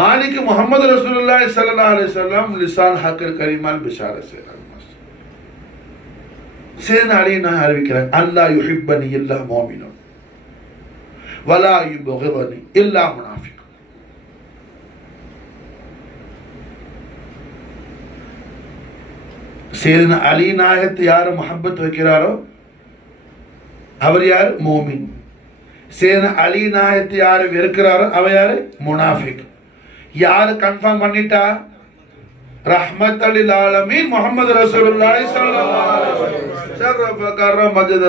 மாலிக் முஹம்மது ரசூலுல்லாஹி ஸல்லல்லாஹு அலைஹி வஸல்லம் லிசான் ஹக்கில் கரீமால் பிஷாரத் செய்றாங்க. சேனா அலி நான் அறிவிக்கிறேன், அல்லா யுஹிப்பனி இல்லா முஃமினுன் வலா யுபகிதுனி இல்லா முனாஃபிக். சேனா அலி நாயகத்தை யாரு முஹப்பத் வைக்கிறாரோ அவர் யாரு? மோமின். சேனா அலி நாயகத்தை யாரு வெறுக்கிறாரோ அவர் யாரு? முனாஃபிக். யாரு கன்ஃபார்ம் பண்ணிட்டா? ரஹ்மத்தல் லில் ஆலமீன் முஹம்மது ரசூலுல்லாஹி ஸல்லல்லாஹு அலைஹி வஸல்லம். ஷர்ரஃப கர்ரம் மஜத